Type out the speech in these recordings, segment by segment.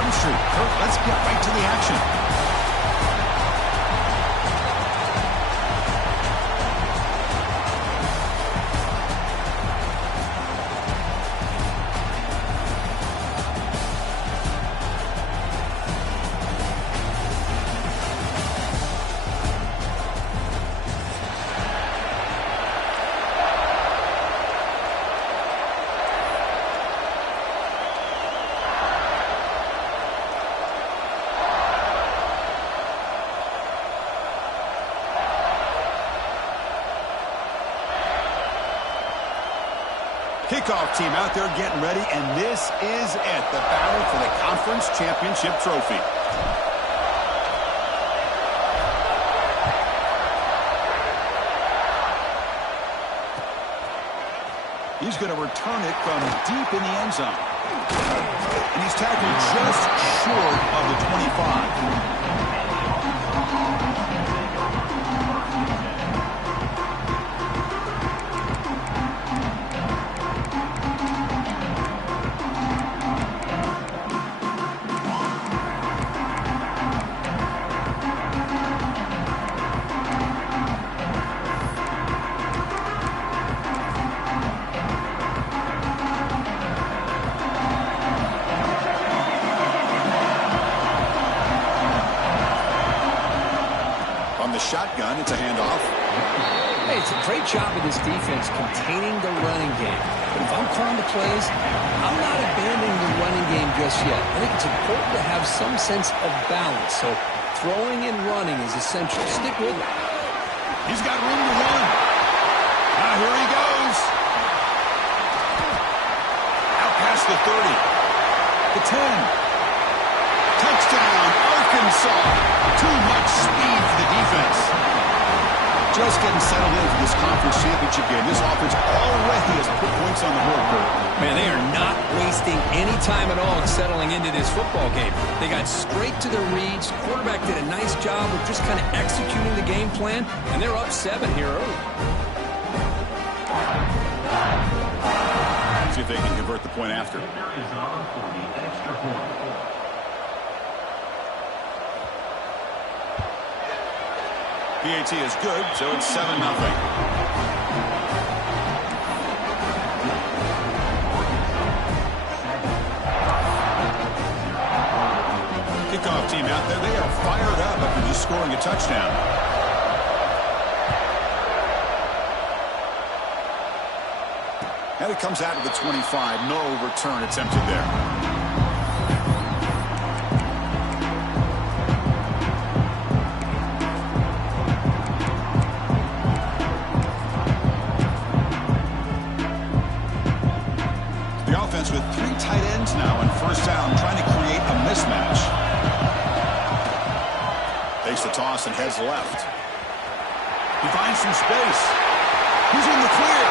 3rd Street. Kurt, let's get right to the action. Kickoff team out there getting ready, and this is it, the battle for the conference championship trophy. He's going to return it from deep in the end zone. And he's tackled just short of the 25. Shotgun, it's a handoff. Hey, it's a great job of this defense containing the running game. But if I'm calling the plays, I'm not abandoning the running game just yet. I think it's important to have some sense of balance. So throwing and running is essential. Stick with it. He's got room to run. Now here he goes. Out past the 30. The 10. Touchdown, Arkansas. Too much speed for the defense. Just getting settled in for this conference championship game. This offense already has put points on the board, Kurt. Man, they are not wasting any time at all settling into this football game. They got straight to their reads. Quarterback did a nice job of just kind of executing the game plan, and they're up 7 here early. See if they can convert the point after. PAT is good, so it's 7-0. Kickoff team out there, they are fired up after just scoring a touchdown. And it comes out of the 25. No return attempted there. With 3 tight ends now on 1st down, trying to create a mismatch. Takes the toss and heads left. He finds some space. He's in the clear.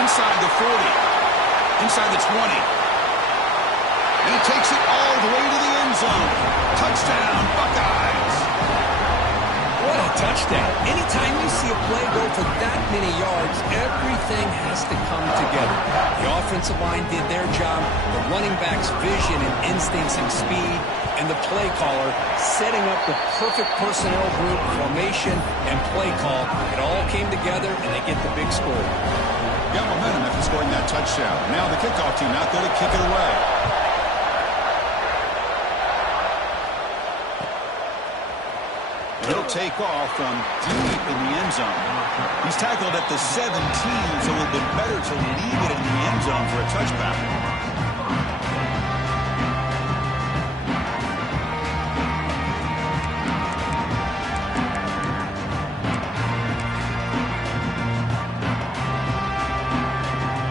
Inside the 40. Inside the 20. And he takes it all the way to the end zone. Touchdown, Buckeyes. What a touchdown. Anytime you see a play go for that many yards, everything has to come together. The offensive line did their job, the running back's vision and instincts and speed, and the play caller setting up the perfect personnel group, formation, and play call. It all came together, and they get the big score. Got momentum after scoring that touchdown. Now the kickoff team out there to kick it away. He'll take off from deep in the end zone. He's tackled at the 17, so it would have been better to leave it in the end zone for a touchback.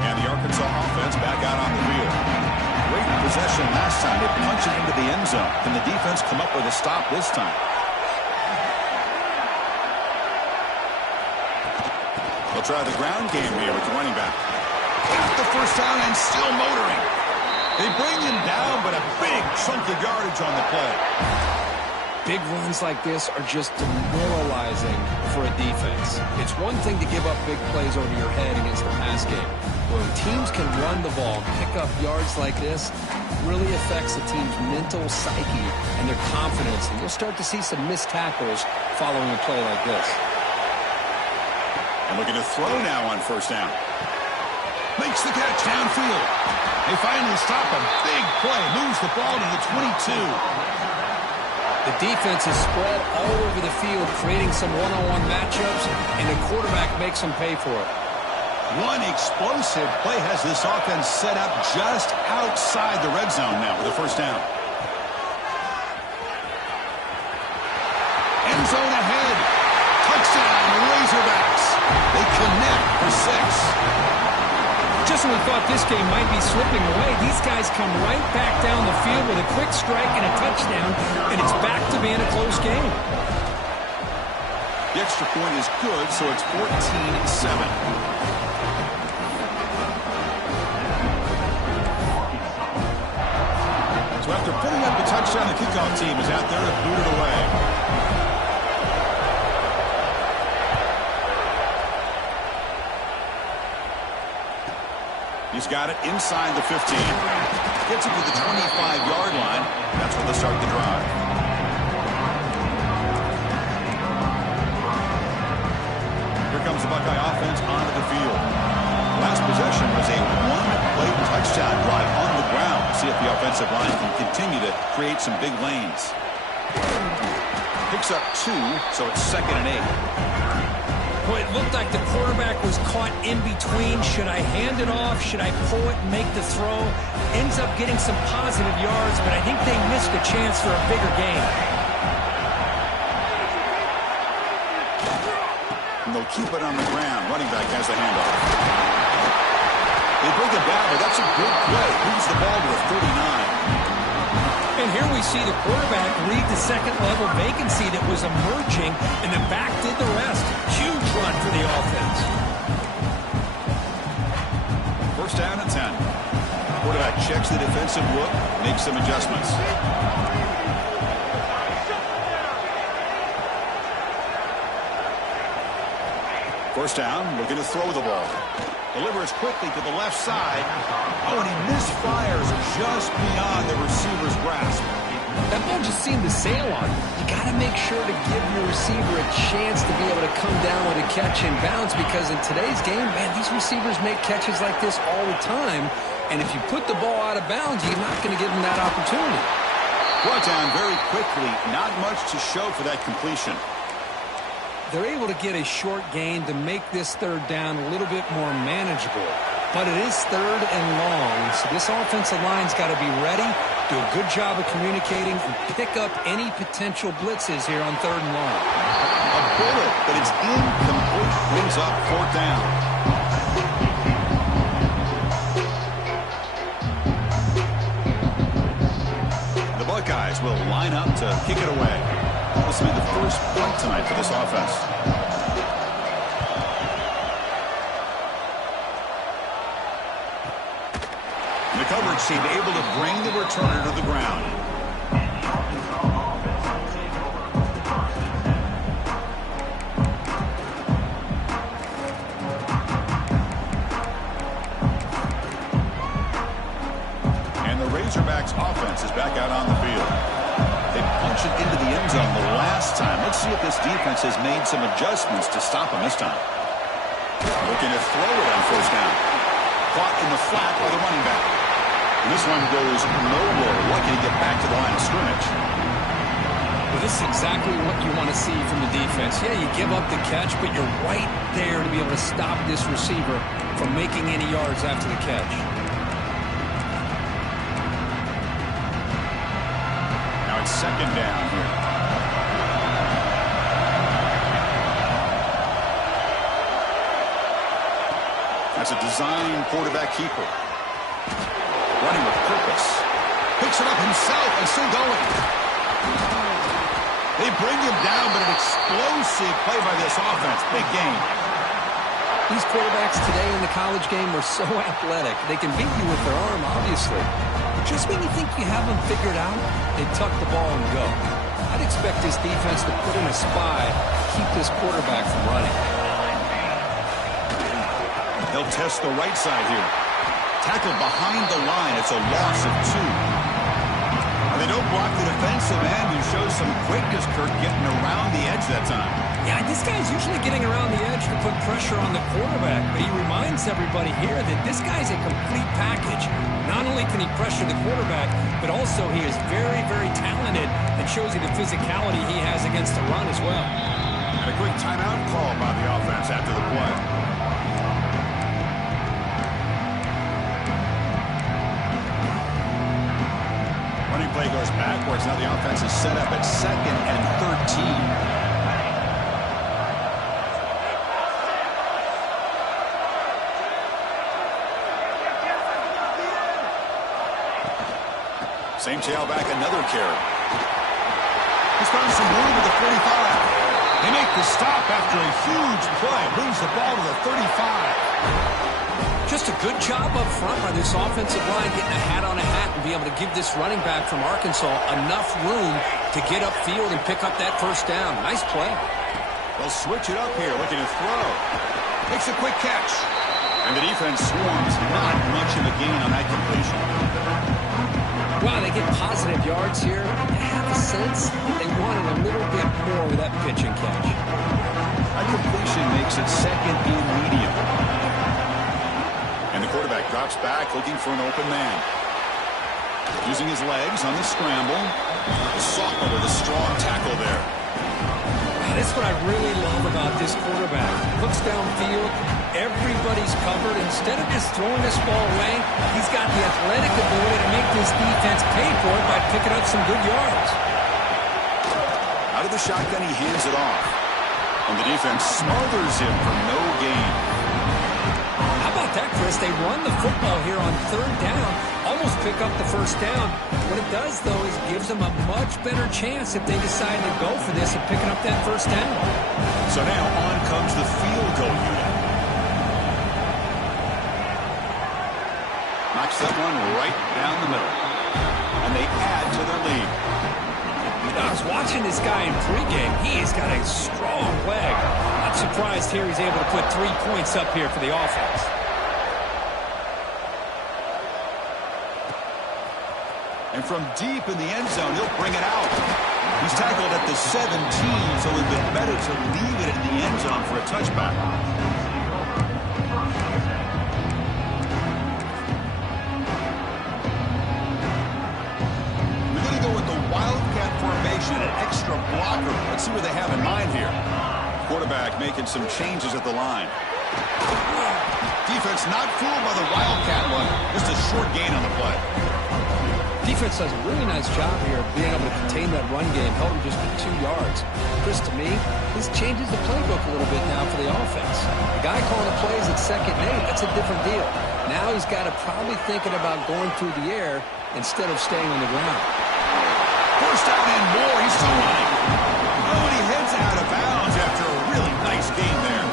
And the Arkansas offense back out on the field. Great possession last time. They punch it into the end zone. Can the defense come up with a stop this time? They'll try the ground game here with the running back. Got the 1st down and still motoring. They bring him down, but a big chunk of yardage on the play. Big runs like this are just demoralizing for a defense. It's one thing to give up big plays over your head against the pass game. When teams can run the ball and pick up yards like this, it really affects the team's mental psyche and their confidence. And you'll start to see some missed tackles following a play like this. And looking to throw now on first down. Makes the catch downfield. They finally stop a big play. Moves the ball to the 22. The defense is spread all over the field, creating some one-on-one matchups, and the quarterback makes them pay for it. One explosive play has this offense set up just outside the red zone now with a first down. End zone ahead. Touchdown, Razorbacks. They connect for 6. Just when we thought this game might be slipping away, these guys come right back down the field with a quick strike and a touchdown, and it's back to being a close game. The extra point is good, so it's 14-7. So after putting up the touchdown, the kickoff team is out there to boot it away. He's got it inside the 15. Gets it to the 25-yard line. That's where they'll start the drive. Here comes the Buckeye offense onto the field. Last possession was a one-play touchdown drive on the ground. See if the offensive line can continue to create some big lanes. Picks up 2, so it's 2nd and 8. Well, it looked like the quarterback was caught in between. Should I hand it off? Should I pull it and make the throw? Ends up getting some positive yards, but I think they missed a chance for a bigger gain. And they'll keep it on the ground. Running back has the handoff. They bring it down, but that's a good play. Moves the ball to the 39. And here we see the quarterback read the second-level vacancy that was emerging, and the back did the rest. Huge run for the offense. First down and 10. Quarterback checks the defensive look, makes some adjustments. First down, looking to throw the ball. Delivers quickly to the left side. Oh, and he misfires just beyond the receiver's grasp. That ball just seemed to sail on. You got to make sure to give your receiver a chance to be able to come down with a catch and bounce, because in today's game, man, these receivers make catches like this all the time. And if you put the ball out of bounds, you're not going to give them that opportunity. Brought down very quickly. Not much to show for that completion. They're able to get a short gain to make this third down a little bit more manageable. But it is 3rd and long, so this offensive line's got to be ready, do a good job of communicating, and pick up any potential blitzes here on 3rd and long. A bullet, but it's incomplete. Brings up 4th down. The Buckeyes will line up to kick it away. This will be the first punt tonight for this offense. The coverage team able to bring the returner to the ground. And the Razorbacks offense is back out on the field. They punched it into the end zone the last time. Let's see if this defense has made some adjustments to stop them this time. Looking to throw it on first down. Caught in the flat by the running back. And this one goes nowhere. Lucky to get back to the line of scrimmage. Well, this is exactly what you want to see from the defense. Yeah, you give up the catch, but you're right there to be able to stop this receiver from making any yards after the catch. Now it's 2nd down here. That's a design quarterback keeper. Running with purpose. Picks it up himself and still going. They bring him down, but an explosive play by this offense. Big game. These quarterbacks today in the college game are so athletic. They can beat you with their arm, obviously. But just when you think you have them figured out, they tuck the ball and go. I'd expect this defense to put in a spy, keep this quarterback from running. They'll test the right side here. Tackled behind the line. It's a loss of 2. And they don't block the defensive end, who shows some quickness, Kirk, getting around the edge that time. Yeah, this guy's usually getting around the edge to put pressure on the quarterback, but he reminds everybody here that this guy's a complete package. Not only can he pressure the quarterback, but also he is very, very talented and shows you the physicality he has against the run as well. And a quick timeout call by the offense after the play. Running play goes backwards. Now the offense is set up at 2nd and 13. Same tailback, another carry. He's found some room at the 45. They make the stop after a huge play. Brings the ball to the 35. Just a good job up front by this offensive line, getting a hat on a hat and be able to give this running back from Arkansas enough room to get upfield and pick up that first down. Nice play. They'll switch it up here, looking to throw. Makes a quick catch. And the defense swarms. Not much of a gain on that completion. Wow, they get positive yards here. I have a sense they wanted a little bit more with that pitch and catch. That completion makes it 2nd and medium. And the quarterback drops back, looking for an open man. Using his legs on the scramble. The sophomore with a strong tackle there. That's what I really love about this quarterback. Looks downfield, everybody's covered. Instead of just throwing this ball away, he's got the athletic ability to make this defense pay for it by picking up some good yards. Out of the shotgun, he hands it off. And the defense smothers him for no gain. How about that, Chris? They run the football here on 3rd down, almost pick up the first down. What it does, though, is it gives them a much better chance if they decide to go for this and picking up that first down. So now on comes the field goal unit. Knocks that one right down the middle. And they add to their lead. I was watching this guy in pregame. He's got a strong leg. Not surprised here he's able to put 3 points up here for the offense. And from deep in the end zone, he'll bring it out. He's tackled at the 17, so it would be better to leave it in the end zone for a touchback. We're going to go with the Wildcat formation, an extra blocker. Let's see what they have in mind here. Quarterback making some changes at the line. Defense not fooled by the Wildcat one. Just a short gain on the play. Defense does a really nice job here of being able to contain that run game, held him just for 2 yards. Chris, to me, this changes the playbook a little bit now for the offense. The guy calling the plays at 2nd and 8, that's a different deal. Now he's got to probably thinking about going through the air instead of staying on the ground. First down and more, he's still running. Oh, and he heads out of bounds after a really nice game there.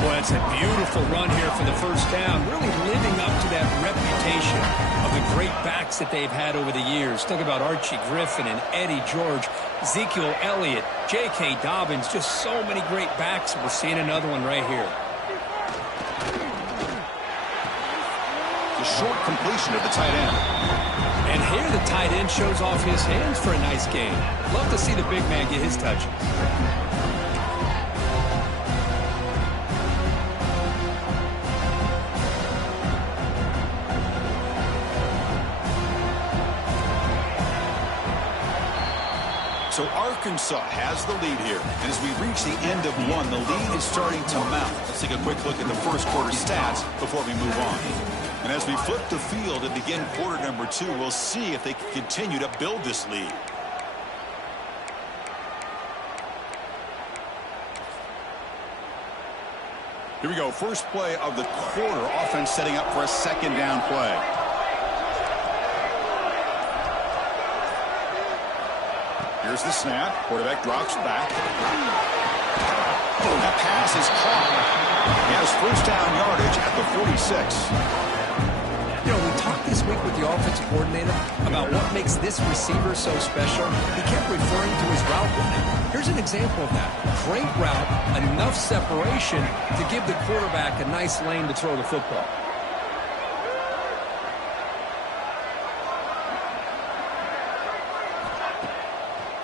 Boy, that's a beautiful run here for the first down, really living up to that reputation of the great backs that they've had over the years. Think about Archie Griffin and Eddie George, Ezekiel Elliott, J.K. Dobbins, just so many great backs. We're seeing another one right here. The short completion of the tight end. And here the tight end shows off his hands for a nice game. Love to see the big man get his touches. So Arkansas has the lead here. And as we reach the end of one, the lead is starting to mount. Let's take a quick look at the first quarter stats before we move on. And as we flip the field and begin quarter number 2, we'll see if they can continue to build this lead. Here we go. First play of the quarter. Offense setting up for a 2nd down play. Here's the snap. Quarterback drops back. Oh, that pass is caught. He has first down yardage at the 46. You know, we talked this this week with the offensive coordinator about what makes this receiver so special, he kept referring to his route running. Here's an example of that. Great route, enough separation to give the quarterback a nice lane to throw the football.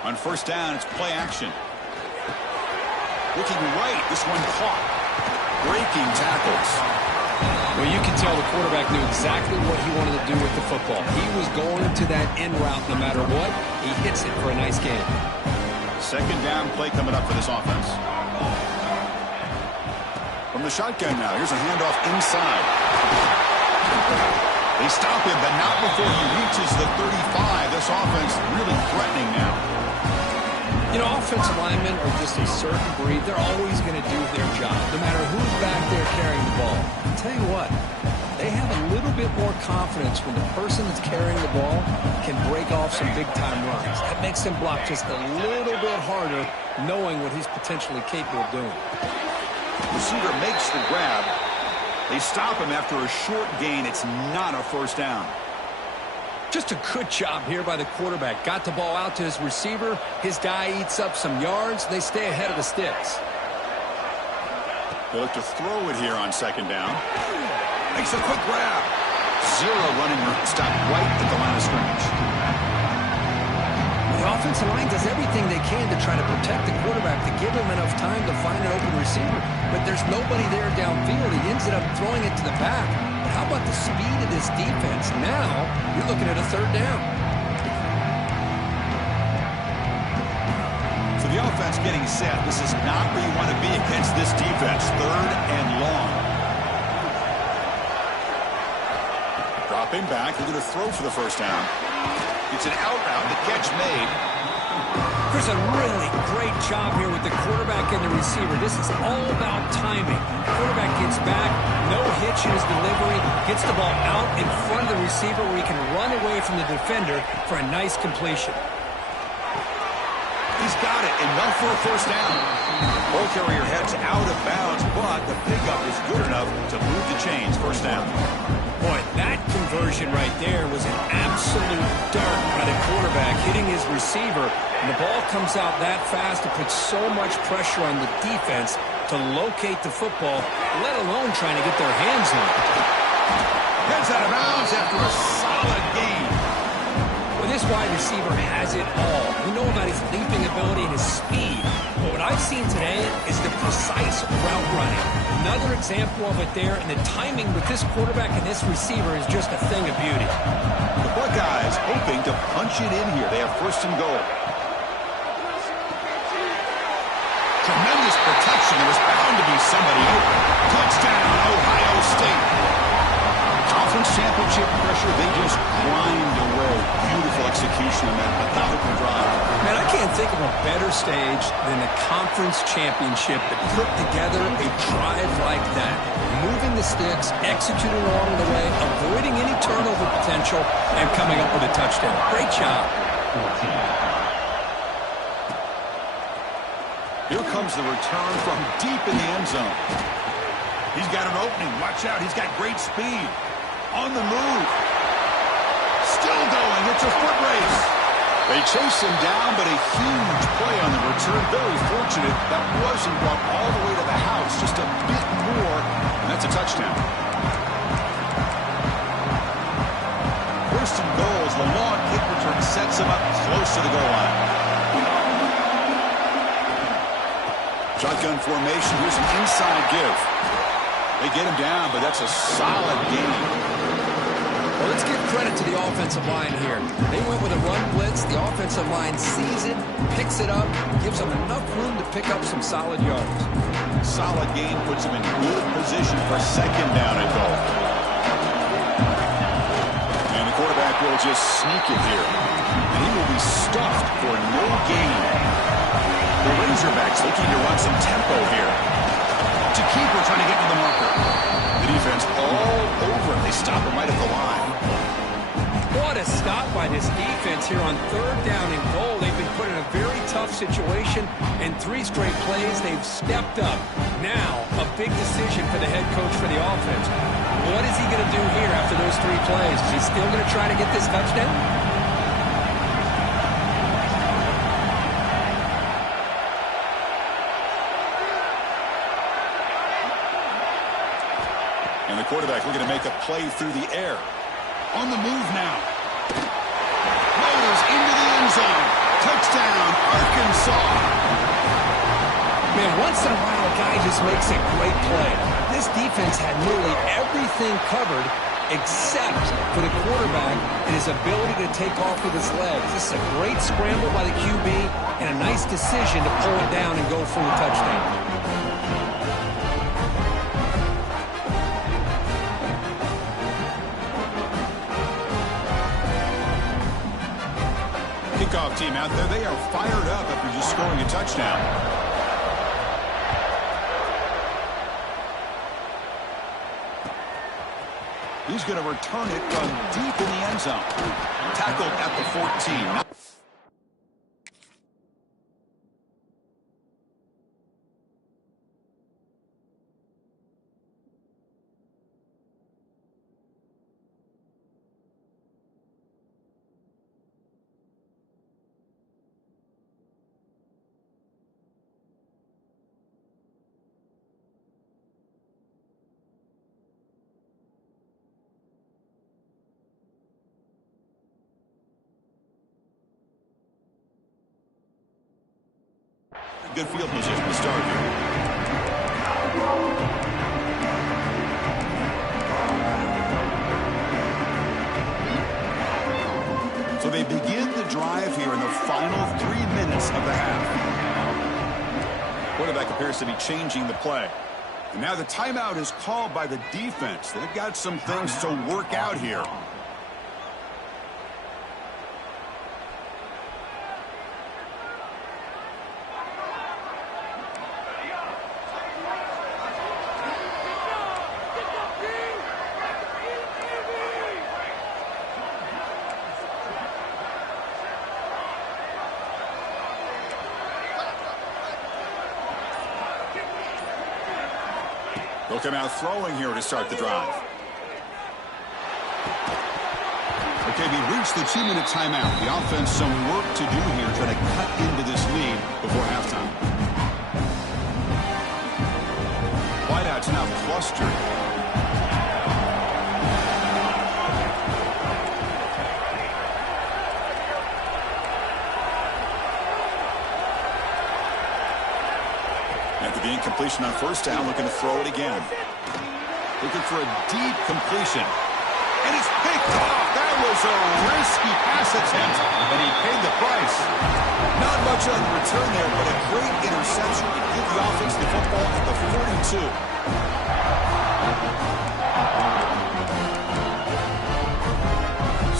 On first down, it's play action. Looking right, this one caught. Breaking tackles. Well, you can tell the quarterback knew exactly what he wanted to do with the football. He was going to that end route no matter what. He hits it for a nice gain. Second down play coming up for this offense. From the shotgun now, here's a handoff inside. They stop him, but not before he reaches the 35. This offense really threatening now. You know, offensive linemen are just a certain breed. They're always going to do their job, no matter who's back there carrying the ball. I'll tell you what, they have a little bit more confidence when the person that's carrying the ball can break off some big-time runs. That makes them block just a little bit harder, knowing what he's potentially capable of doing. Receiver makes the grab. They stop him after a short gain. It's not a first down. Just a good job here by the quarterback. Got the ball out to his receiver. His guy eats up some yards. They stay ahead of the sticks. They look to throw it here on second down. Makes a quick grab. Zero running room. Stop right at the line of scrimmage. The offensive line does everything they can to try to protect the quarterback, to give him enough time to find an open receiver. But there's nobody there downfield. He ends up throwing it to the back. But how about the speed of this defense? Now you're looking at a third down. So the offense getting set. This is not where you want to be against this defense. Third and long. Dropping back. They're going to throw for the first down. It's an out route. The catch made. There's a really great job here with the quarterback and the receiver. This is all about timing. Quarterback gets back, no hitch in his delivery, gets the ball out in front of the receiver where he can run away from the defender for a nice completion. He's got it. Enough for a first down. Ball carrier heads out of bounds, but the pickup is good enough to move the chains. First down. Boy, that conversion right there was an absolute dart by the quarterback hitting his receiver. And the ball comes out that fast. It puts so much pressure on the defense to locate the football, let alone trying to get their hands on it. Heads out of bounds after a solid gain. Well, this wide receiver has it all. We know about his leaping ability and his speed. But what I've seen today is the precise route running. Another example of it there, and the timing with this quarterback and this receiver is just a thing of beauty. The Buckeyes hoping to punch it in here. They have first and goal. Tremendous protection. There was bound to be somebody open. Touchdown, Ohio State. Conference championship pressure, they just grind away. Beautiful execution on that methodical drive. Man, I can't think of a better stage than the conference championship to put together a drive like that. Moving the sticks, executing along the way, avoiding any turnover potential, and coming up with a touchdown. Great job. Here comes the return from deep in the end zone. He's got an opening. Watch out. He's got great speed. On the move. Still going. It's a foot race. They chase him down, but a huge play on the return. Very fortunate that wasn't brought all the way to the house. Just a bit more, and that's a touchdown. First and goal as the long kick return sets him up close to the goal line. Shotgun formation. Here's an inside give. They get him down, but that's a solid game. Well, let's give credit to the offensive line here. They went with a run blitz. The offensive line sees it, picks it up, gives them enough room to pick up some solid yards. Solid game puts them in good position for second down and goal. And the quarterback will just sneak it here. And he will be stuffed for no gain. The Razorbacks looking to run some tempo here. To keeper trying to get to the marker. The defense all over him. They stop him right at the line. What a stop by this defense here on third down and goal. They've been put in a very tough situation, and 3 straight plays, they've stepped up. Now, a big decision for the head coach for the offense. What is he going to do here after those 3 plays? Is he still going to try to get this touchdown? And the quarterback looking to make a play through the air. On the move now. Motors into the end zone. Touchdown, Arkansas. Man, once in a while, a guy just makes a great play. This defense had nearly everything covered except for the quarterback and his ability to take off with his legs. This is a great scramble by the QB and a nice decision to pull it down and go for the touchdown. Kickoff team out there, they are fired up after just scoring a touchdown. He's going to return it from deep in the end zone. Tackled at the 14. Good field position to start here. So they begin the drive here in the final 3 minutes of the half. Quarterback appears to be changing the play. And now the timeout is called by the defense. They've got some things to work out here. They'll come out throwing here to start the drive. Okay, we reached the 2-minute timeout. The offense some work to do here, trying to cut into this lead before halftime. Wideouts now clustered. After the incompletion on first down, looking to throw it again. Looking for a deep completion. And it's picked off. That was a risky pass attempt, and he paid the price. Not much on the return there, but a great interception to give the offense the football at the 42.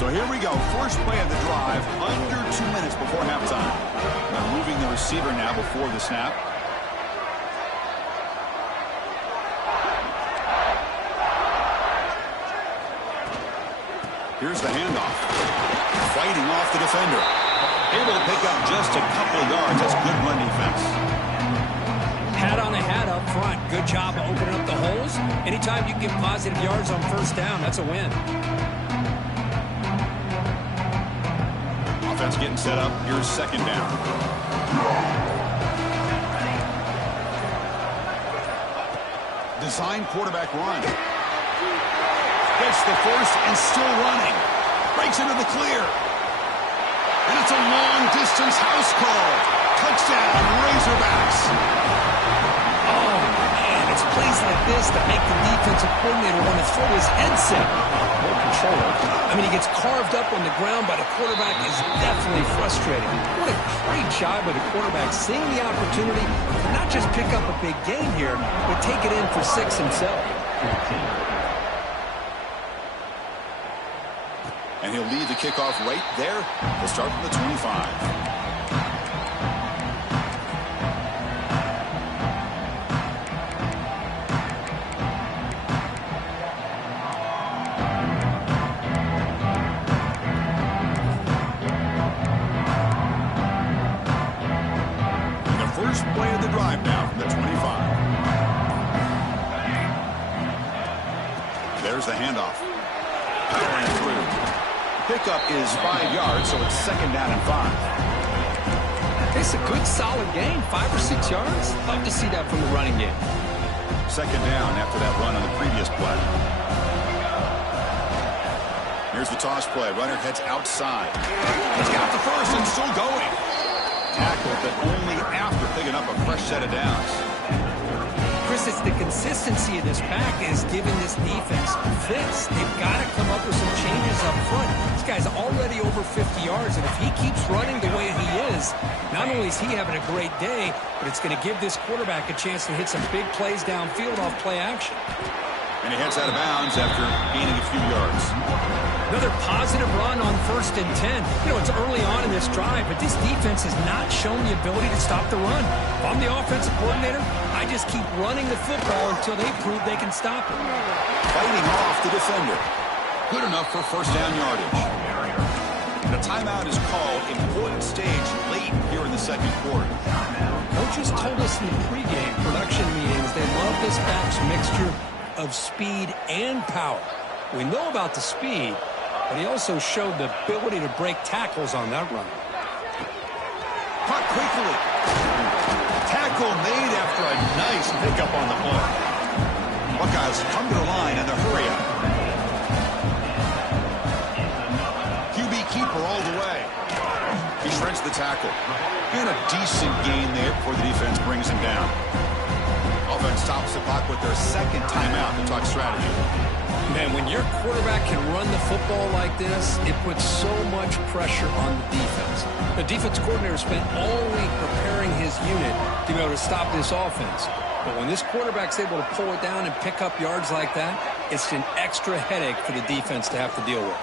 So here we go. First play of the drive, under 2 minutes before halftime. They're moving the receiver now before the snap. Here's the handoff. Fighting off the defender. Able to pick up just a couple of yards. That's good run defense. Hat on the hat up front. Good job of opening up the holes. Anytime you can get positive yards on first down, that's a win. Offense getting set up. Here's second down. Design quarterback run. Gets the first and still running. Breaks into the clear. And it's a long-distance house call. Touchdown, Razorbacks. Oh, man, it's plays like this that make the defensive coordinator want to throw his headset. More control. I mean, he gets carved up on the ground by the quarterback. Is definitely frustrating. What a great job by the quarterback seeing the opportunity to not just pick up a big game here, but take it in for 6 himself. And he'll lead the kickoff right there. He'll start from the 25. And the first play of the drive now from the 25. Here's the handoff. Powering through. Pickup is 5 yards, so it's 2nd down and 5. It's a good, solid game. 5 or 6 yards. Love to see that from the running game. 2nd down after that run on the previous play. Here's the toss play. Runner heads outside. He's got the first and still going. Tackled, but only after picking up a fresh set of downs. Chris, it's the consistency of this pack is giving this defense fits. They've got to come up with some changes up front. This guy's already over 50 yards, and if he keeps running the way he is, not only is he having a great day, but it's going to give this quarterback a chance to hit some big plays downfield off play action. And he heads out of bounds after gaining a few yards. Another positive run on 1st and 10. You know, it's early on in this drive, but this defense has not shown the ability to stop the run. If I'm the offensive coordinator, I just keep running the football until they prove they can stop it. Fighting off the defender. Good enough for 1st down yardage. And a timeout is called. Important stage late here in the 2nd quarter. Coaches told us in the pregame production meetings they love this back's mixture of speed and power. We know about the speed, but he also showed the ability to break tackles on that run. Caught quickly. Tackle made after a nice pickup on the play. Buckeyes come to the line and the hurry up. QB keeper all the way. He shreds the tackle. And a decent gain there before the defense brings him down. Offense stops the clock with their 2nd timeout to talk strategy. Man, when your quarterback can run the football like this, it puts so much pressure on the defense. The defense coordinator spent all week preparing his unit to be able to stop this offense. But when this quarterback's able to pull it down and pick up yards like that, it's an extra headache for the defense to have to deal with.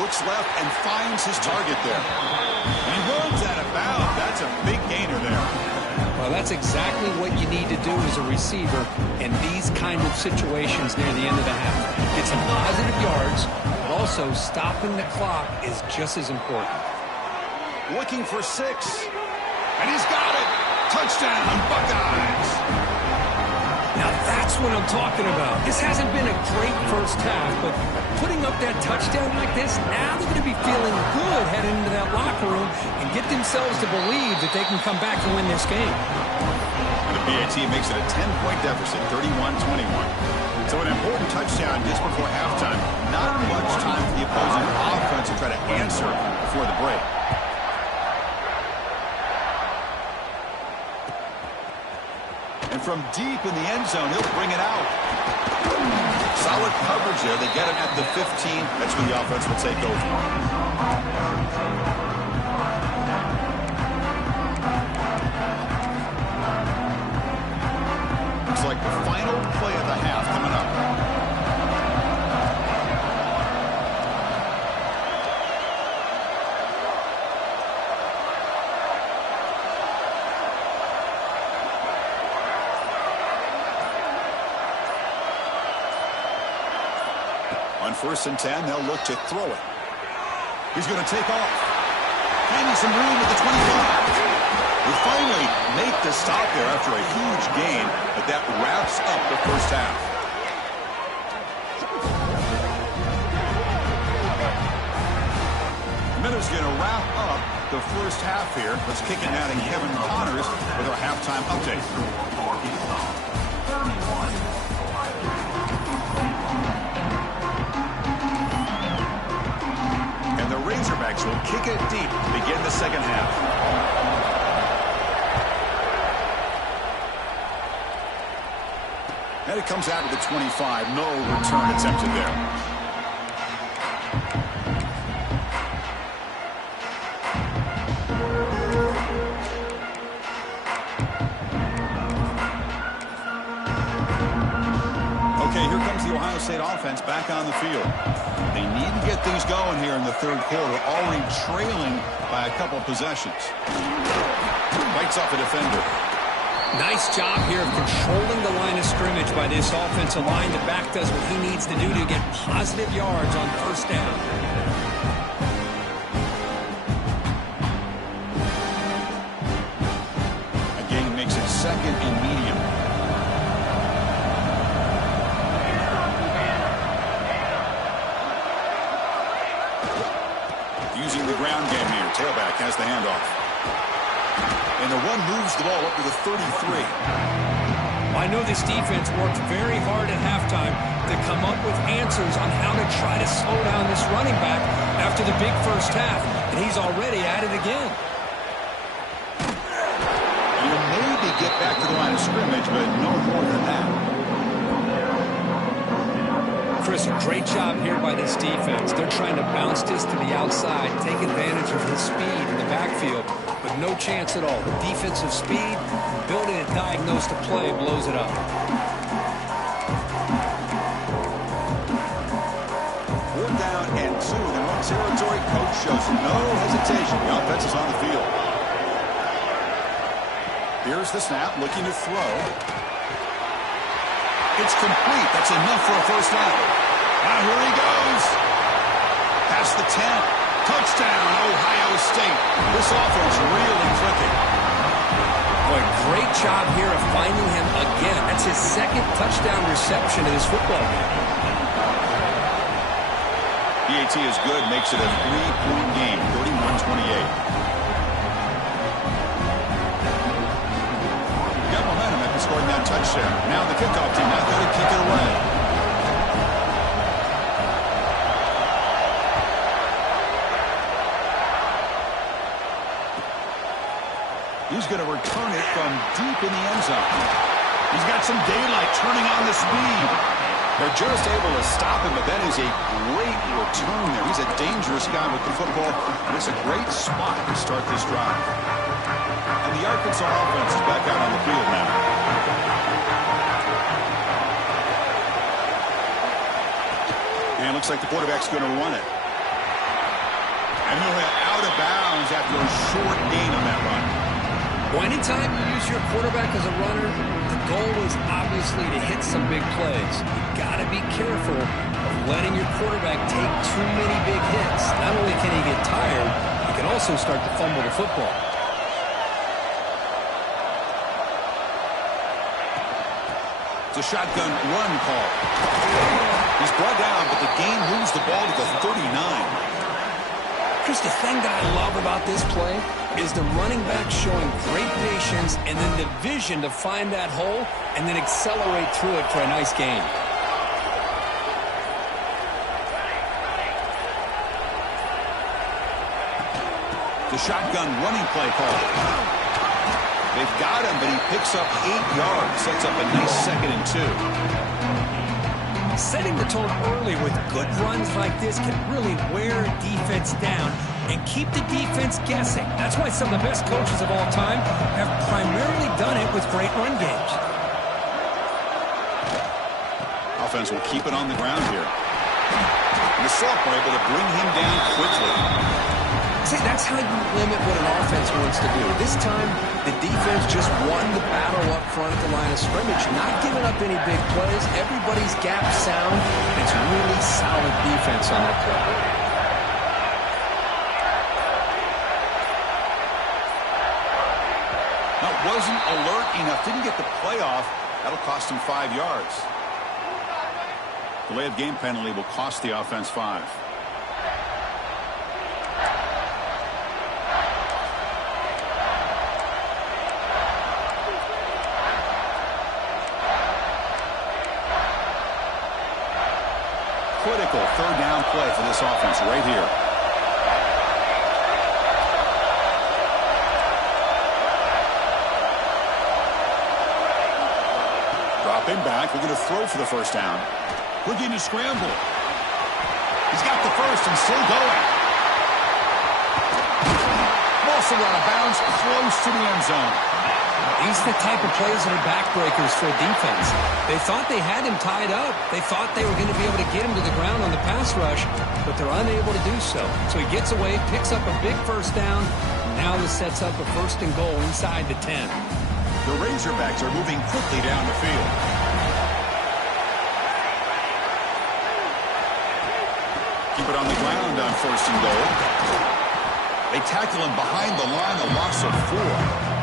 Looks left and finds his target there. And he runs out of bounds. That's a big gainer there. Well, that's exactly what you need to do as a receiver in these kind of situations near the end of the half. Get some positive yards, but also stopping the clock is just as important. Looking for 6. And he's got it. Touchdown, Buckeyes. Now that's what I'm talking about. This hasn't been a great first half, but putting up that touchdown like this, now they're going to be feeling good heading into that locker room and get themselves to believe that they can come back and win this game. And the PAT makes it a 10-point deficit, 31-21. So an important touchdown just before halftime. Not much time for the opposing offense to try to answer before the break. And from deep in the end zone, he'll bring it out. Solid coverage there. They get him at the 15. That's when the offense will take over. Looks like the final play of the half coming up. On 1st and 10, they'll look to throw it. He's going to take off. Finding some room at the 25. We finally make the stop there after a huge gain, but that wraps up the first half. Minutes going to wrap up the first half here. Let's kick it now to Kevin Connors with our halftime update. And the Razorbacks will kick it deep to begin the second half. And it comes out of the 25. No return attempted there. Ohio State offense back on the field. They need to get things going here in the third quarter, already trailing by a couple of possessions. Bites off a defender. Nice job here of controlling the line of scrimmage by this offensive line. The back does what he needs to do to get positive yards on first down. Again, makes it second and medium. running the ground game here. Tailback has the handoff. And the run moves the ball up to the 33. I know this defense worked very hard at halftime to come up with answers on how to try to slow down this running back after the big first half, and he's already at it again. You maybe get back to the line of scrimmage, but no more than that. Chris, great job here by this defense. They're trying to bounce this to the outside, take advantage of his speed in the backfield, but no chance at all. The defensive speed, building and diagnose the play, blows it up. Fourth down and 2. In one territory, coach shows no hesitation. The offense is on the field. Here's the snap, looking to throw. It's complete. That's enough for a first down. Now here he goes. Past the 10. Touchdown, Ohio State. This offense really clicking. Boy, great job here of finding him again. That's his second touchdown reception in this football game. PAT is good. Makes it a 3-point game, 31-28. Scoring that touchdown. Now the kickoff team out there to kick it away. He's going to return it from deep in the end zone. He's got some daylight turning on the speed. They're just able to stop him, but that is a great return there. He's a dangerous guy with the football, and it's a great spot to start this drive. And the Arkansas offense is back out on the field now. And it looks like the quarterback's going to run it. And he'll hit out of bounds after a short gain on that run. Well, anytime you use your quarterback as a runner, the goal is obviously to hit some big plays. You've got to be careful of letting your quarterback take too many big hits. Not only can he get tired, he can also start to fumble the football. It's a shotgun run call. He's brought down, but the gain moves the ball to the 39. Chris, the thing that I love about this play is the running back showing great patience and then the vision to find that hole and then accelerate through it for a nice gain. The shotgun running play call. They've got him, but he picks up 8 yards. Sets up a nice 2nd and 2. Setting the tone early with good runs like this can really wear a defense down and keep the defense guessing. That's why some of the best coaches of all time have primarily done it with great run games. Offense will keep it on the ground here. And the sophomore able to bring him down quickly. See, that's how you limit what an offense wants to do. This time, the defense just won the battle up front at the line of scrimmage, not giving up any big plays. Everybody's gap sound. It's really solid defense on that play. Now, wasn't alert enough. Didn't get the play off. That'll cost him 5 yards. Delay of game penalty will cost the offense 5. Critical 3rd down play for this offense right here. Dropping back, we're going to throw for the first down. Looking to scramble. He's got the first and still going. Also out of bounds, close to the end zone. These are the type of plays that are backbreakers for a defense. They thought they had him tied up. They thought they were going to be able to get him to the ground on the pass rush, but they're unable to do so. So he gets away, picks up a big first down. Now this sets up a 1st and goal inside the 10. The Razorbacks are moving quickly down the field. Keep it on the ground on 1st and goal. They tackle him behind the line, a loss of 4.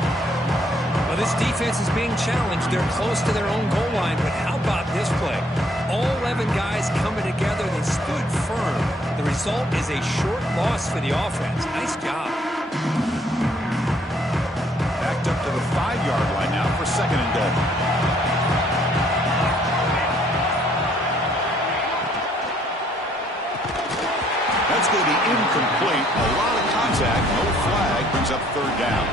Well, this defense is being challenged. They're close to their own goal line, but how about this play? All 11 guys coming together. They stood firm. The result is a short loss for the offense. Nice job. Backed up to the 5-yard line now for second and goal. That's going to be incomplete. A lot of contact. No flag. Brings up third down.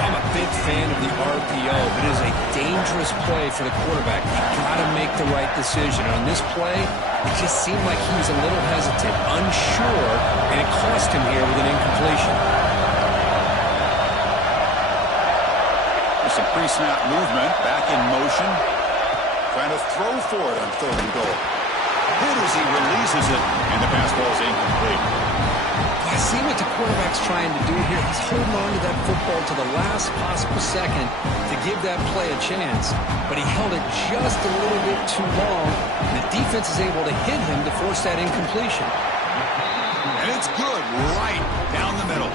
I'm a big fan of the RPO. It is a dangerous play for the quarterback. You've got to make the right decision. On this play, it just seemed like he was a little hesitant, unsure, and it cost him here with an incompletion. There's some pre-snap movement. Back in motion. Trying to throw for it on third and goal. Hit as he releases it, and the pass ball is incomplete. I see what the quarterback's trying to do here. He's holding on to that football to the last possible second to give that play a chance. But he held it just a little bit too long. And the defense is able to hit him to force that incompletion. And it's good right down the middle.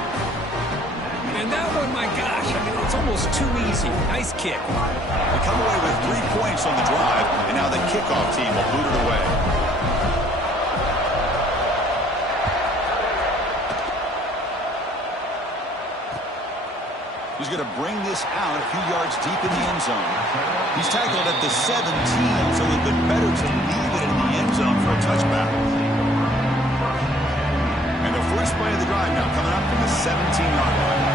And that one, my gosh, I mean, it's almost too easy. Nice kick. They come away with 3 points on the drive, and now the kickoff team will boot it away. He's going to bring this out a few yards deep in the end zone. He's tackled at the 17, so it would have been better to leave it in the end zone for a touchback. And the first play of the drive now coming up from the 17-yard line.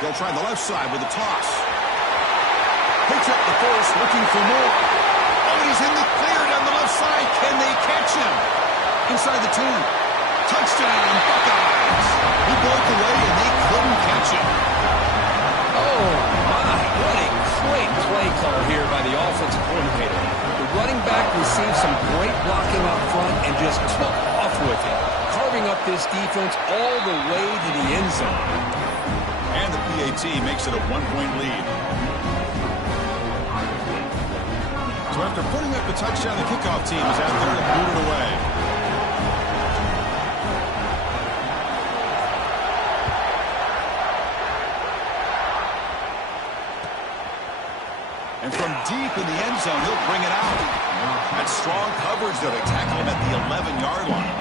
They'll try the left side with a toss. Picks up the first, looking for more. Oh, he's in the clear down the left side. Can they catch him? Inside the 10. Touchdown, Buckeyes. He broke away, and they couldn't catch him. Oh, my. What a great play call here by the offensive coordinator. The running back received some great blocking up front and just took off with it, carving up this defense all the way to the end zone. And the PAT makes it a 1-point lead. So after putting up the touchdown, the kickoff team is out there to boot it away. And from deep in the end zone, he'll bring it out. That's strong coverage, though. They tackle him at the 11-yard line.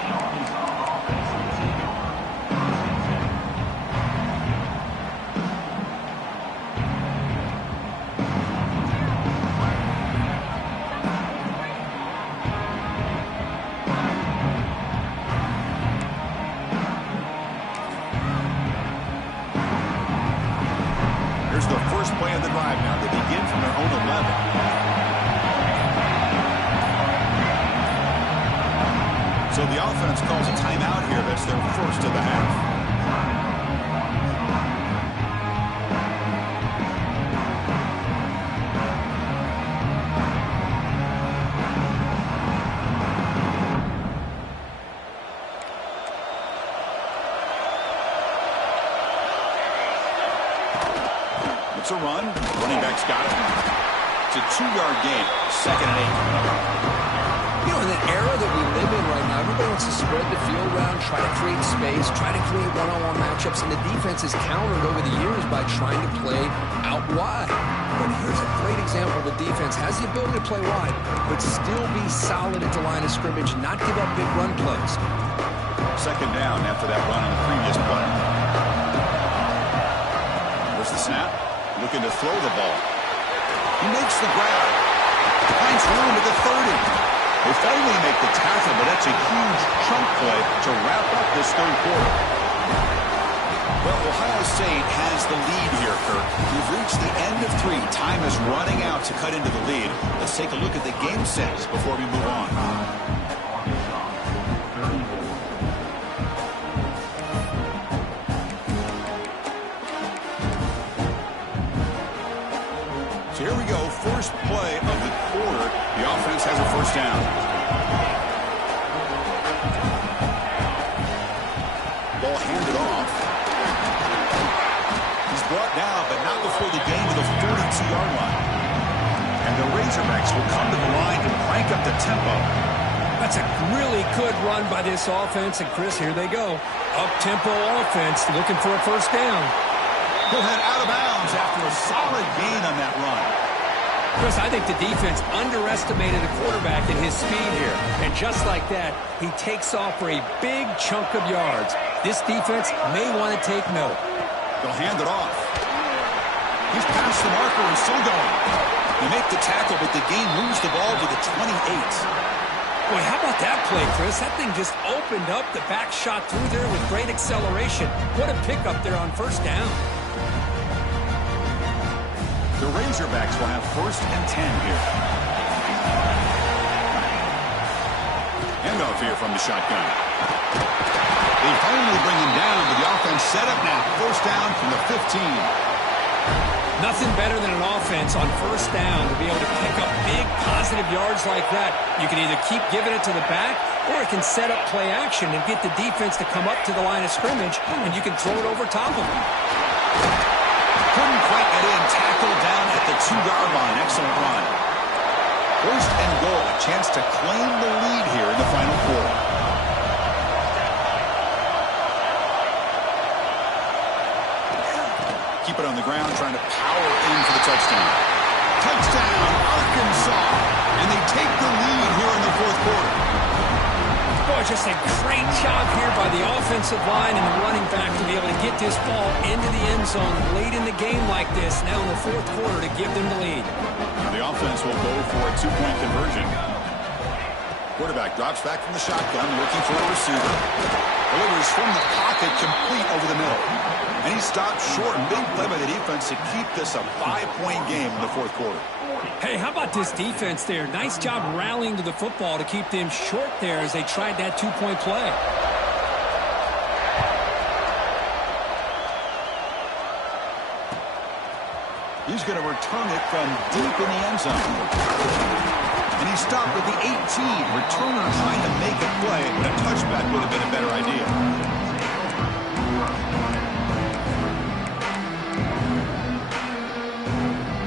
Here's the first play of the drive now. They begin from their own 11. So the offense calls a timeout here. That's their first of the half. It's a run. Running back's got it. It's a 2-yard gain. Second and 8. You know, in the era that we live in right now, everybody wants to spread the field around, try to create space, try to create one-on-one matchups, and the defense has countered over the years by trying to play out wide. But here's a great example. The defense has the ability to play wide, but still be solid at the line of scrimmage, not give up big run plays. Second down after that run on the previous play. Where's the snap? Looking to throw the ball. He makes the grab. Finds room at the 30. They finally make the tackle, but that's a huge chunk play to wrap up this third quarter. Well, Ohio State has the lead here, Kirk. We've reached the end of 3. Time is running out to cut into the lead. Let's take a look at the game sets before we move on. So here we go, first play of the quarter. The offense has a first down. Ball handed off. He's brought down, but not before the gain to the 42-yard line. And the Razorbacks will come to the line and crank up the tempo. That's a really good run by this offense, and Chris, here they go. Up-tempo offense looking for a first down. He'll head out of bounds after a solid gain on that run. Chris, I think the defense underestimated the quarterback and his speed here. And just like that, he takes off for a big chunk of yards. This defense may want to take note. They'll hand it off. He's past the marker and still going. They make the tackle, but the game moves the ball to the 28. Boy, how about that play, Chris? That thing just opened up. The back shot through there with great acceleration. What a pickup there on first down. The Razorbacks will have 1st and 10 here. Handoff here from the shotgun. They finally bring him down, but the offense set up now. 1st down from the 15. Nothing better than an offense on 1st down to be able to pick up big positive yards like that. You can either keep giving it to the back, or it can set up play action and get the defense to come up to the line of scrimmage, and you can throw it over top of them. Couldn't quite get in. Tackled down at the 2-yard line. Excellent run. 1st and goal. A chance to claim the lead here in the final quarter. Keep it on the ground, trying to power in for the touchdown. Touchdown, Arkansas. And they take the lead here in the 4th quarter. Boy, just a great job here by the offensive line and the running back to be able to get this ball into the end zone late in the game like this, now in the 4th quarter, to give them the lead. The offense will go for a 2-point conversion. Quarterback drops back from the shotgun, looking for a receiver. Delivers from the pocket, complete over the middle. And he stopped short. Big play by the defense to keep this a 5-point game in the 4th quarter. Hey, how about this defense there? Nice job rallying to the football to keep them short there as they tried that 2-point play. He's going to return it from deep in the end zone. And he stopped with the 18. Returner trying to make a play, but a touchback would have been a better idea.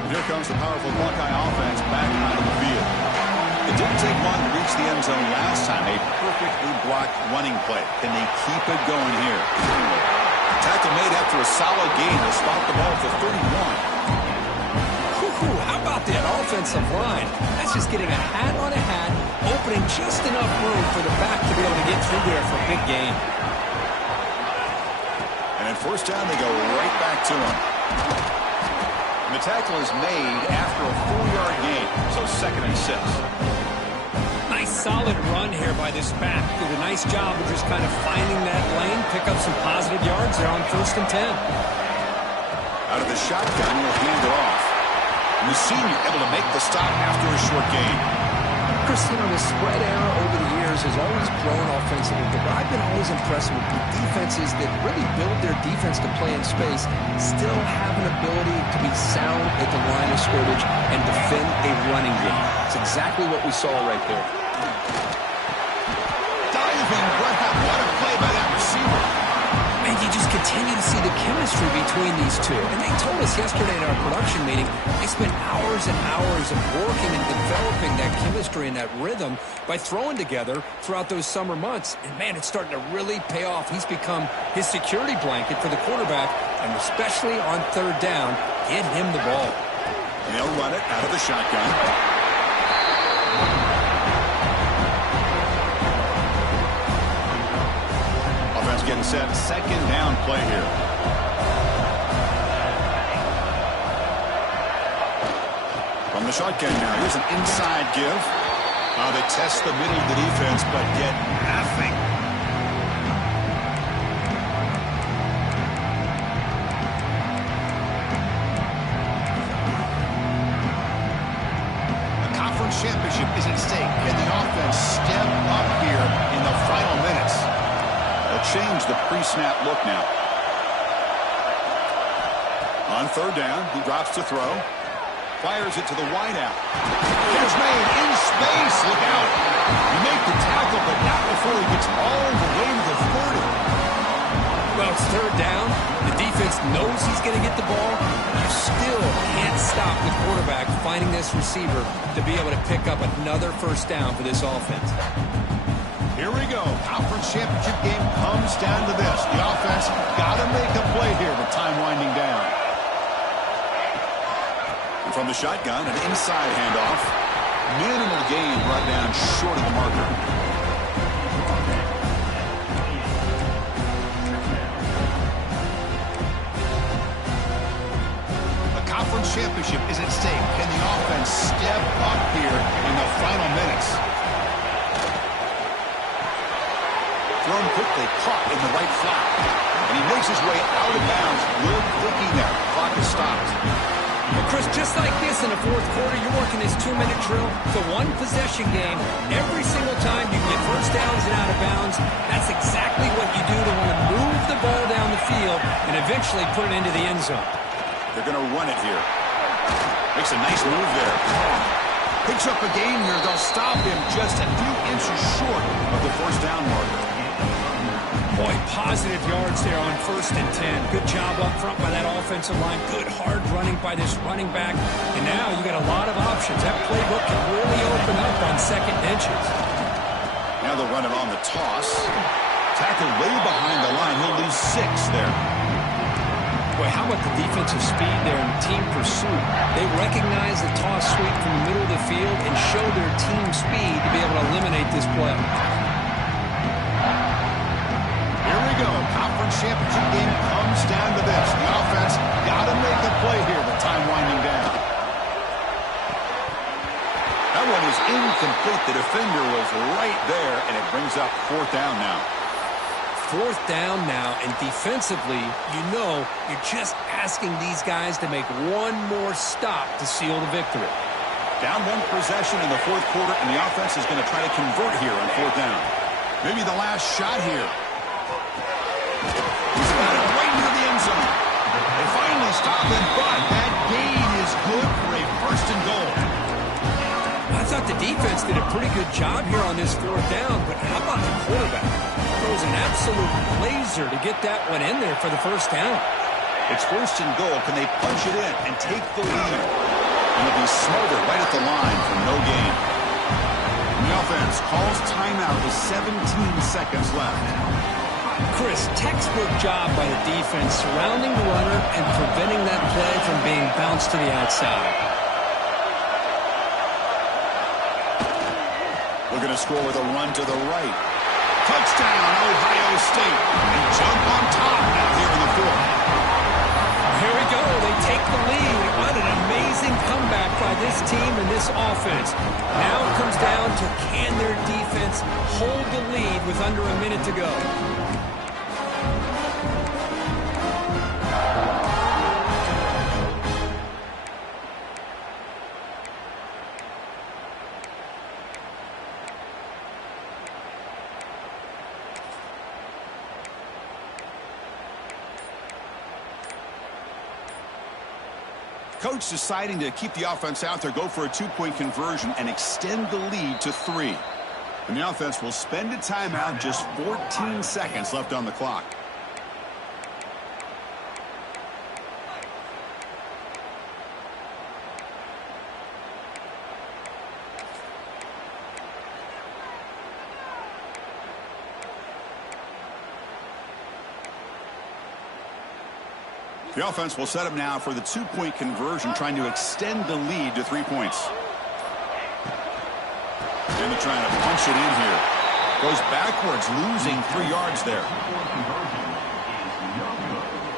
Here comes the powerful Buckeye offense back out of the field. It didn't take long to reach the end zone last time. A perfectly blocked running play. Can they keep it going here? Tackle made after a solid gain to spot the ball for 31. How about that offensive line? That's just getting a hat on a hat, opening just enough room for the back to be able to get through there for a big gain. And at 1st down, they go right back to him. And the tackle is made after a 4-yard gain, so 2nd and 6. Nice solid run here by this back. Did a nice job of just kind of finding that lane, pick up some positive yards there on 1st and 10. Out of the shotgun, he'll hand it off. And the senior able to make the stop after a short gain. Chris, the spread era over the years has always grown offensively, but I've been always impressed with the defenses that really build their defense to play in space, still have an ability to be sound at the line of scrimmage and defend a running game. It's exactly what we saw right there. Diving grab. What a play by that receiver. And you just continue to see the chemistry between these two. And they told us yesterday in our production meeting, they spent hours and hours of working and developing that chemistry and that rhythm by throwing together throughout those summer months. And, man, it's starting to really pay off. He's become his security blanket for the quarterback, and especially on 3rd down, get him the ball. And they'll run it out of the shotgun. Getting set, 2nd down play here. From the shotgun now, here's an inside give. They test the middle of the defense, but get nothing. The conference championship is at stake. Can the offense step up here in the final minutes? Change the pre-snap look now. On 3rd down, he drops to throw. Fires it to the wideout. Here's made in space. Look out. You make the tackle, but not before he gets all the way to the 40. Well, it's 3rd down. The defense knows he's going to get the ball. You still can't stop the quarterback finding this receiver to be able to pick up another 1st down for this offense. Here we go. Conference championship game comes down to this. The offense got to make a play here with time winding down. And From the shotgun, an inside handoff. Minimal gain brought down short of the marker. A conference championship is at stake. Can the offense step up here in the final minutes? Thrown quickly, caught in the right flat. And he makes his way out of bounds. Good thinking there. Clock is stopped. Well, Chris, just like this in the fourth quarter, you're working this 2-minute drill. It's a one-possession game. Every single time you can get first downs and out of bounds, that's exactly what you do to want to move the ball down the field and eventually put it into the end zone. They're going to run it here. Makes a nice move there. Picks up a gain here. They'll stop him just a few inches short of the first down marker. Boy, positive yards there on 1st and 10. Good job up front by that offensive line. Good hard running by this running back. And now you got a lot of options. That playbook can really open up on second inches. Now they'll run it on the toss. Tackled way behind the line. He'll lose 6 there. Boy, how about the defensive speed there in team pursuit? They recognize the toss sweep from the middle of the field and show their team speed to be able to eliminate this play. Here we go. Conference championship game comes down to this. The offense got to make a play here with time winding down. That one is incomplete. The defender was right there, and it brings up 4th down now. 4th down now, and defensively, you know you're just asking these guys to make one more stop to seal the victory. Down 1 possession in the 4th quarter, and the offense is going to try to convert here on 4th down. Maybe the last shot here. He's got it right near the end zone. They finally stop him, but that gain is good for a 1st and goal. I thought the defense did a pretty good job here on this 4th down, but how about the quarterback? Throws an absolute laser to get that one in there for the 1st down. It's 1st and goal. Can they punch it in and take the lead? And they'll be smothered right at the line for no gain. And the offense calls timeout with 17 seconds left. Chris, textbook job by the defense surrounding the runner and preventing that play from being bounced to the outside. We're going to score with a run to the right. Touchdown, Ohio State. They jump on top now here in the 4th. Here we go. They take the lead. What an amazing comeback by this team and this offense. Now it comes down to can their defense hold the lead with under a minute to go. Coach deciding to keep the offense out there, go for a 2-point conversion, and extend the lead to 3. And the offense will spend a timeout, just 14 seconds left on the clock. The offense will set up now for the 2-point conversion, trying to extend the lead to 3 points. And they're trying to punch it in here. Goes backwards, losing 3 yards there.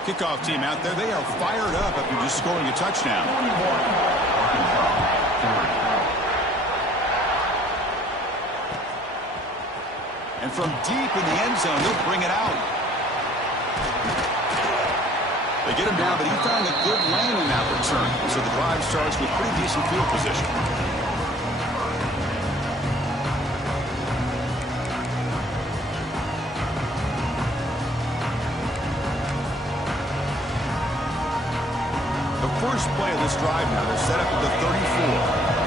Kickoff team out there. They are fired up after just scoring a touchdown. And from deep in the end zone, they'll bring it out. They get him down, but he found a good lane in that return. So the drive starts with pretty decent field position. The first play of this drive now, they're set up at the 34.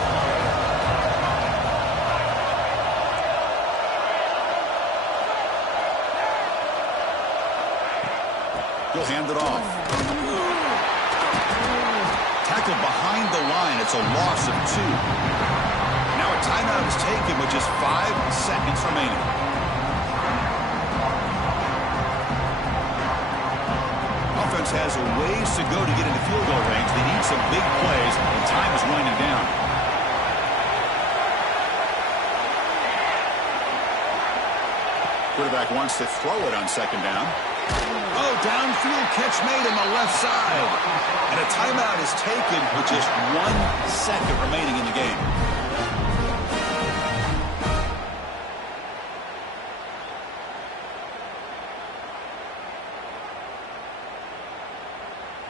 He'll hand it off. Tackled behind the line. It's a loss of 2. Now a timeout is taken with just 5 seconds remaining. Offense has a ways to go to get into field goal range. They need some big plays, and time is winding down. Quarterback wants to throw it on second down. Oh, downfield catch made on the left side. And a timeout is taken with just 1 second remaining in the game.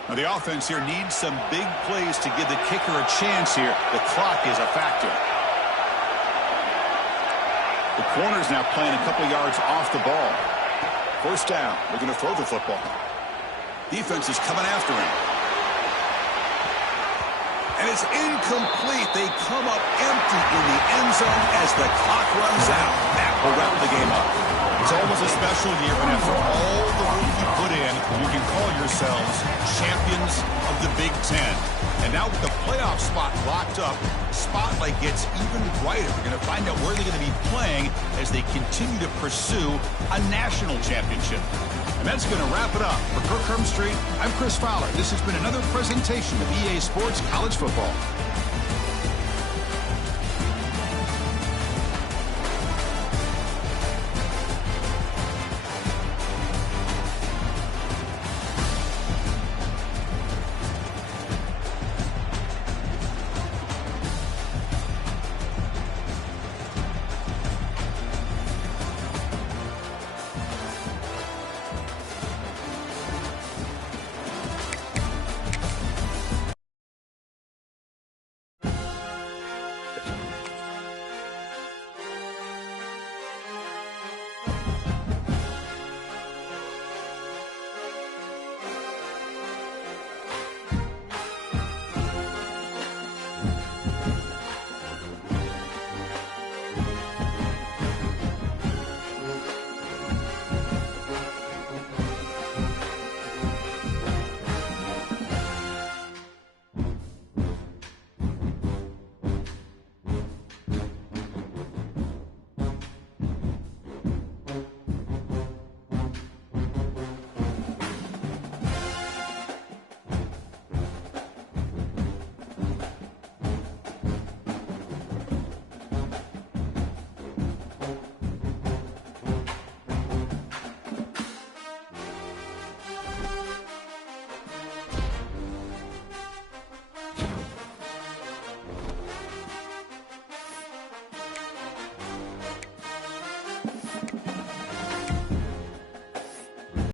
Now the offense here needs some big plays to give the kicker a chance here. The clock is a factor. The corner's now playing a couple yards off the ball. First down. They're going to throw the football. Defense is coming after him. And it's incomplete. They come up empty in the end zone as the clock runs out. That will wrap the game up. It's almost a special year, and after all the work you put in, you can call yourselves champions of the Big Ten. And now with the playoff spot locked up, spotlight gets even brighter. We're going to find out where they're going to be playing as they continue to pursue a national championship. And that's going to wrap it up. For Kirk Herbstreit, I'm Chris Fowler. This has been another presentation of EA Sports College Football.